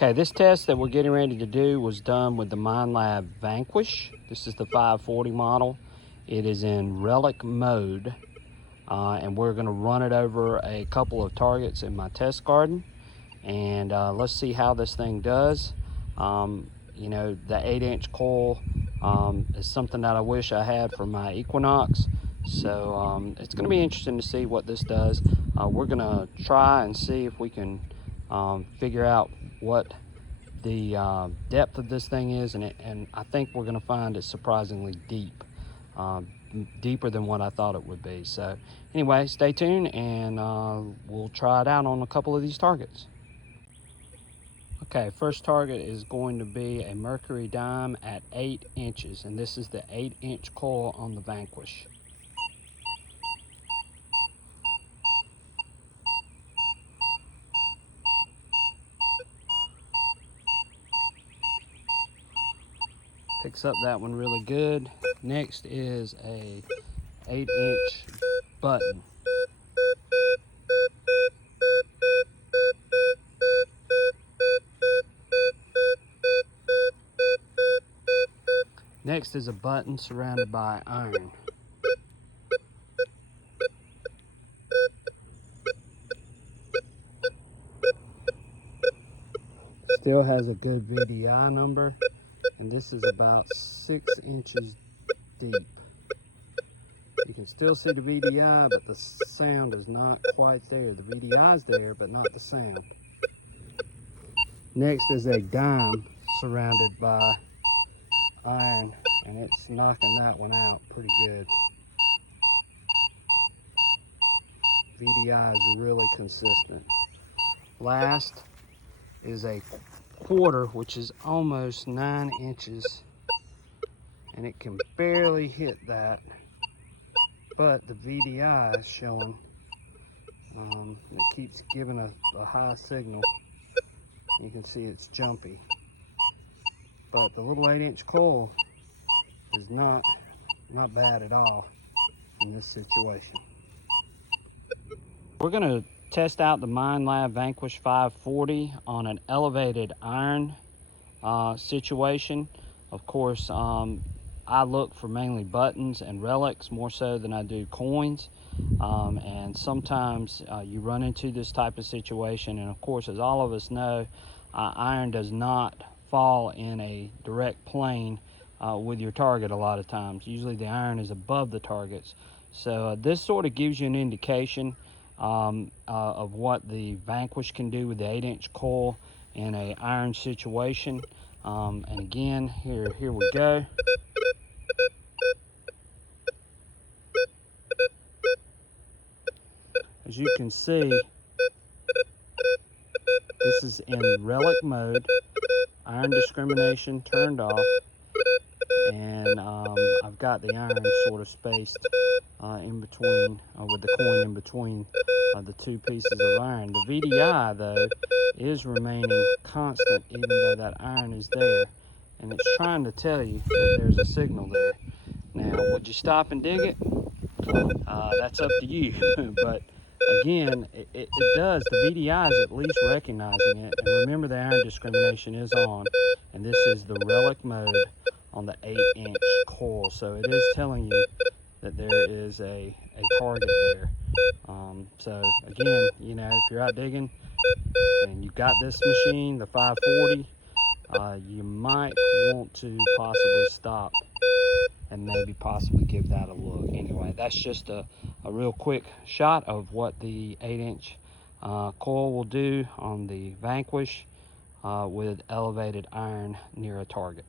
Okay, this test that we're getting ready to do was done with the Minelab Vanquish. This is the 540 model. It is in relic mode, and we're going to run it over a couple of targets in my test garden, and let's see how this thing does. You know, the 8-inch coil is something that I wish I had for my Equinox, so it's going to be interesting to see what this does. We're going to try and see if we can figure out what the depth of this thing is, and I think we're going to find it surprisingly deep, deeper than what I thought it would be. So anyway, stay tuned, and we'll try it out on a couple of these targets. Okay, first target is going to be a mercury dime at 8 inches, and this is the 8-inch coil on the Vanquish. Picks up that one really good. Next is a 8-inch button. Next is a button surrounded by iron. Still has a good VDI number, and this is about 6 inches deep. You can still see the VDI, but the sound is not quite there. The VDI is there, but not the sound. Next is a dime surrounded by iron, and it's knocking that one out pretty good. VDI is really consistent. Last is a quarter, which is almost 9 inches, and it can barely hit that, but the VDI is showing. It keeps giving a high signal. You can see it's jumpy, but the little 8-inch coil is not bad at all in this situation. We're going to test out the Minelab Vanquish 540 on an elevated iron situation. Of course, I look for mainly buttons and relics more so than I do coins, and sometimes you run into this type of situation, and of course, as all of us know, iron does not fall in a direct plane with your target a lot of times. Usually the iron is above the targets, so this sort of gives you an indication of what the Vanquish can do with the 8-inch coil in a iron situation. And again, here we go. As you can see, this is in relic mode, iron discrimination turned off, and I've got the iron sort of spaced in between, with the coin in between the two pieces of iron. The VDI, though, is remaining constant even though that iron is there, and it's trying to tell you that there's a signal there. Now, would you stop and dig it? That's up to you, but again, it does. The VDI is at least recognizing it, and remember the iron discrimination is on, and this is the relic mode on the 8-inch coil, so it is telling you that there is a target there. So again, you know, if you're out digging and you've got this machine, the 540, you might want to possibly stop and maybe possibly give that a look. Anyway, that's just a real quick shot of what the 8-inch coil will do on the Vanquish with elevated iron near a target.